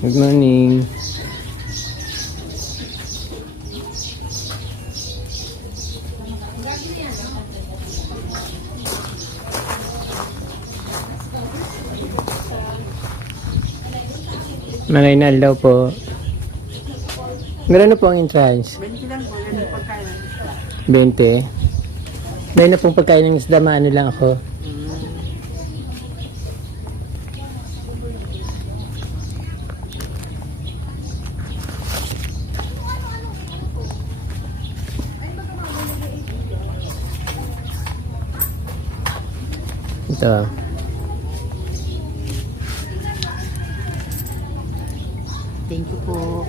Good morning. Marinal daw po. Meron na po ang entrance. 20 lang po, yan yung pagkain. 20. Meron na pong pagkain ng isda, maano lang ako. Ito. Thank you po.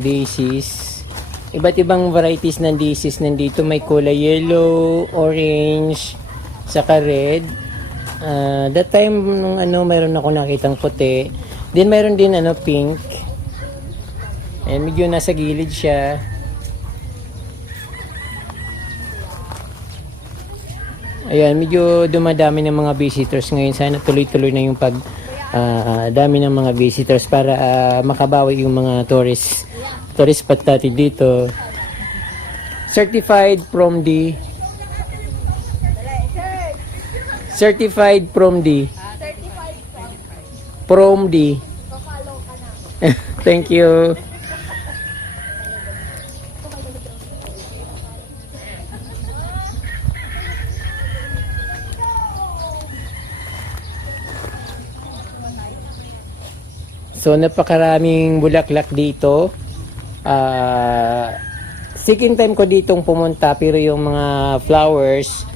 Daisies. Iba't ibang varieties ng daisies nandito. May kulay yellow, orange, saka red. That time, nung mayroon ako nakitang puti. Then, mayroon din pink. And medyo nasa gilid siya. Ayan, medyo dumadami ng mga visitors ngayon. Sana tuloy-tuloy na yung dami ng mga visitors para makabawi yung mga tourist spot natin dito. Certified from D. From D. Thank you. So napakaraming bulaklak dito. Second time ko ditong pumunta, pero yung mga flowers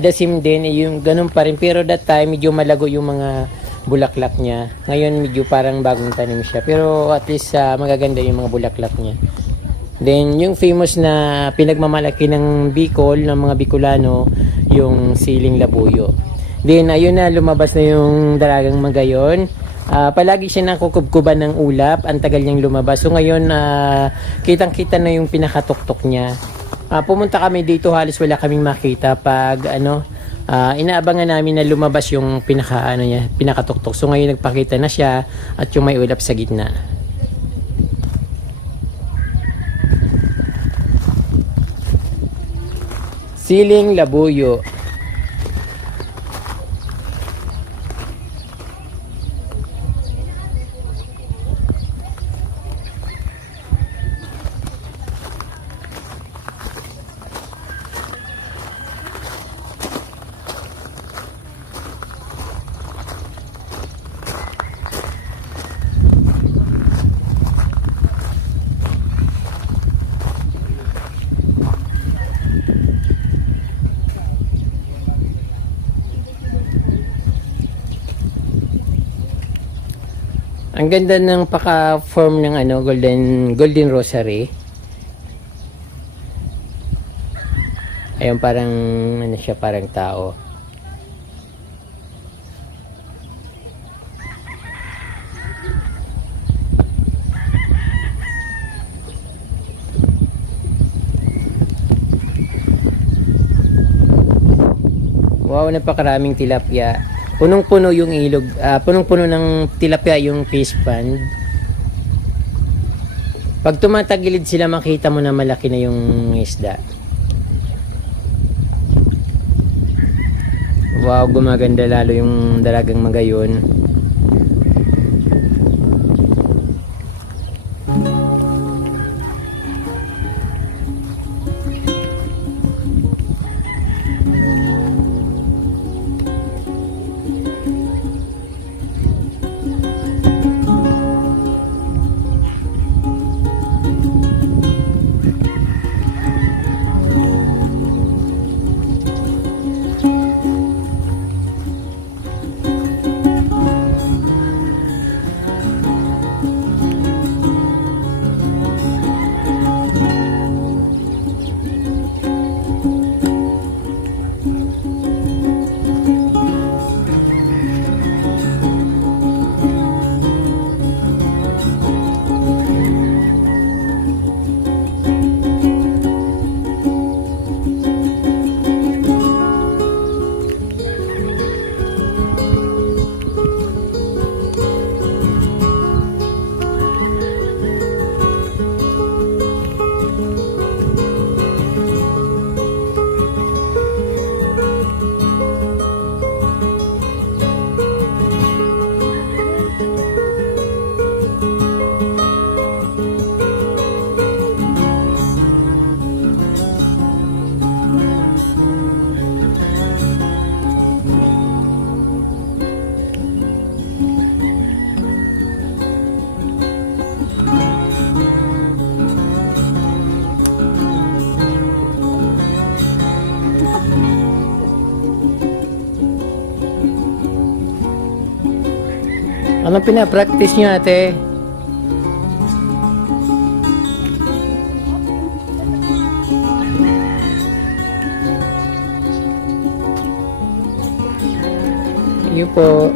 the same din, yung ganun pa rin, pero that time medyo malago yung mga bulaklak niya. Ngayon medyo parang bagong tanim siya, pero at least magaganda yung mga bulaklak niya. Then yung famous na pinagmamalaki ng Bicol, ng mga Bicolano, yung siling labuyo. Then ayun na, lumabas na yung dalagang magayon. Palagi siya nakukubkuban ng ulap, ang tagal niyang lumabas. So ngayon, kitang-kita na yung pinakatuktok niya. Pumunta kami dito, halos wala kaming makita pag inaabangan namin na lumabas yung pinakatuktok. So ngayon nagpakita na siya at yung may ulap sa gitna. Siling labuyo. Ang ganda ng paka-form ng golden rosary. Ayun, parang siya, parang tao. Wow, napakaraming tilapia. Punong-puno yung ilog, punong-puno ng tilapia yung fish pond. Pag tumatagilid sila, makita mo na malaki na yung isda. Wow, gumaganda lalo yung dalagang magayon. Anong pinapractice nyo, ate? Iyo po.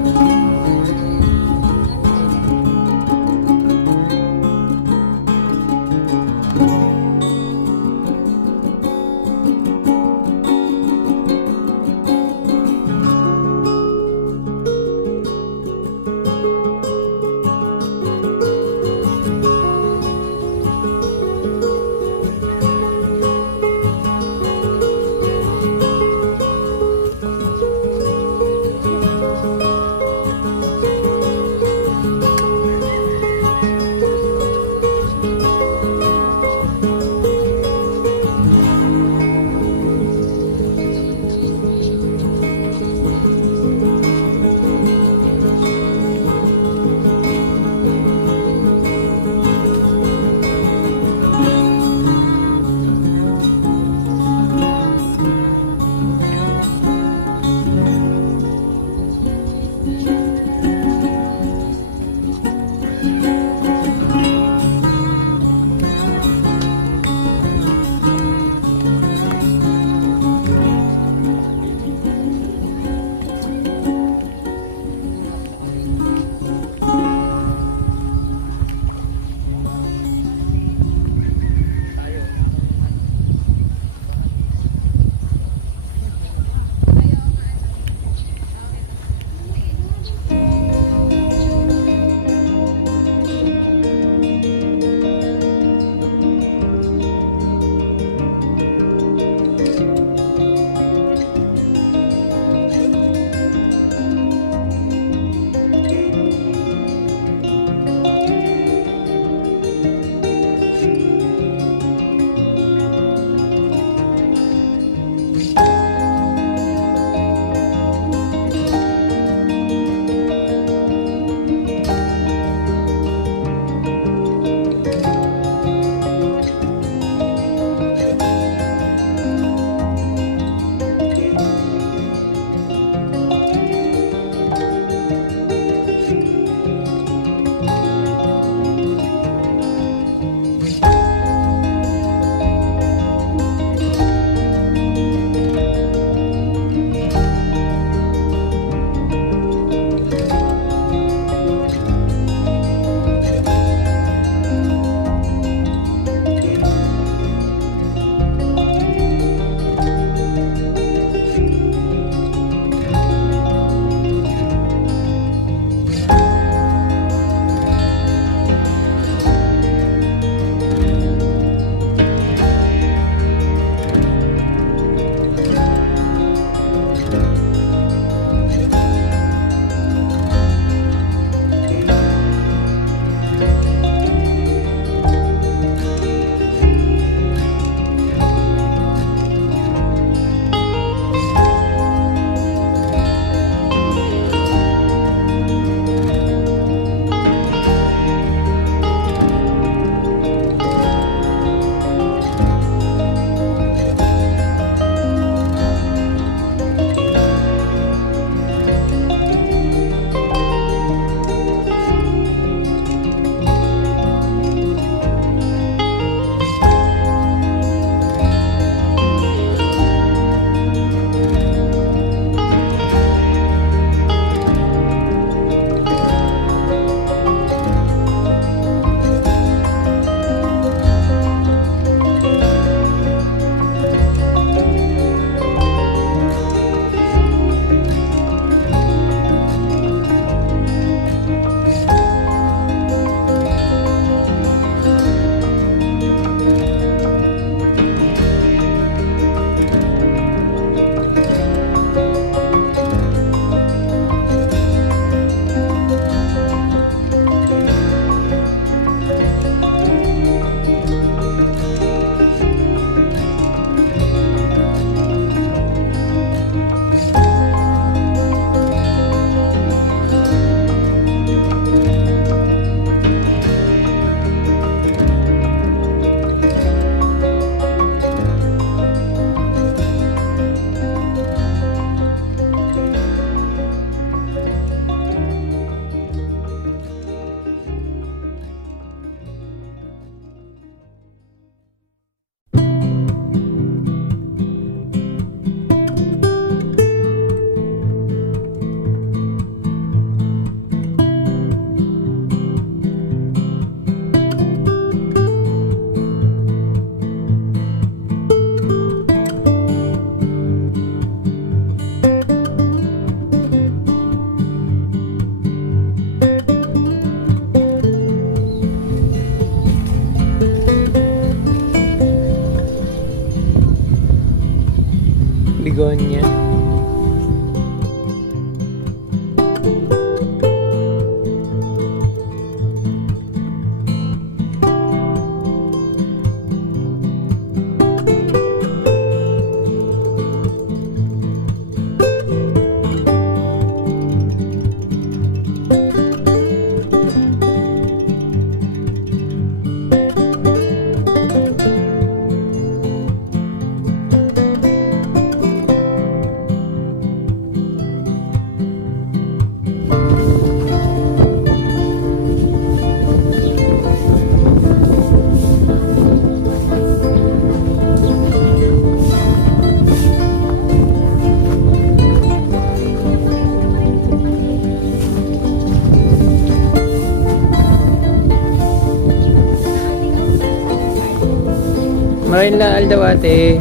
niya. Marin laal daw ate.